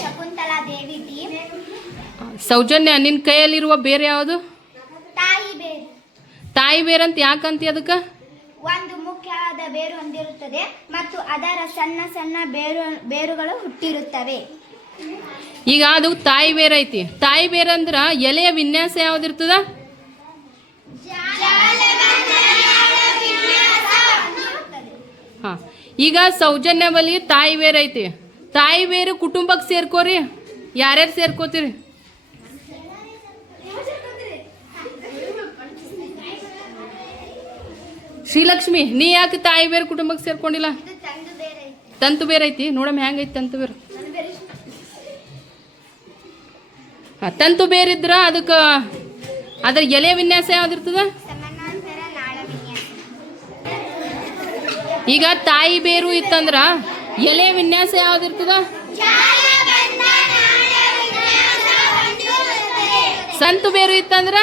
ಶಕುಂತಲಾ ದೇವಿ T. Soujanya, ನಿನ್ನ ಕೈಯಲ್ಲಿರುವ ಬೇರೆ ಯಾವುದು? ತಾಯಿ ಬೇರು. ತಾಯಿ ಬೇರಂತ ಯಾಕಂತ ಅದಕ್ಕೆ? ಒಂದು ಮುಖ್ಯವಾದ ಬೇರು ಹೊಂದಿರುತ್ತದೆ ಮತ್ತು ಅದರ ಸಣ್ಣ ಸಣ್ಣ ಬೇರುಗಳು ಹುಟ್ಟಿರುತ್ತವೆ. ಈಗ ಅದು ತಾಯಿ ಬೇರು ಐತಿ. ತಾಯಿ ಬೇರು ಅಂದ್ರೆ ಎಲೆಯ ವಿನ್ಯಾಸ ಯಾವ್ದಿರ್ತದ? ಹಾಂ, ಈಗ ಸೌಜನ್ಯ ಬಳಿ ತಾಯಿ ಬೇರು ಐತಿ. ತಾಯಿ ಬೇರು ಕುಟುಂಬಕ್ಕೆ ಸೇರ್ಕೋರಿ. ಯಾರ್ಯಾರು ಸೇರ್ಕೋತೀರಿ? ಶ್ರೀಲಕ್ಷ್ಮಿ, ನೀ ಯಾಕೆ ತಾಯಿ ಬೇರು ಕುಟುಂಬಕ್ಕೆ ಸೇರ್ಕೊಂಡಿಲ್ಲ? ತಂತು ಬೇರೆ ಐತಿ. ನೋಡಮ್ಮ ಹೆಂಗೈತಿ ತಂತು ಬೇರು. ಹಾಂ, ತಂತು ಬೇರಿದ್ರ ಅದಕ್ಕೆ ಅದ್ರ ಎಲೆ ವಿನ್ಯಾಸ ಯಾವ್ದಿರ್ತದ? ಈಗ ತಾಯಿ ಬೇರು ಇತ್ತಂದ್ರ ಎಲೆ ವಿನ್ಯಾಸ ಯಾವ್ದಿರ್ತದ? ಸಂತು ಬೇರು ಇತ್ತಂದ್ರ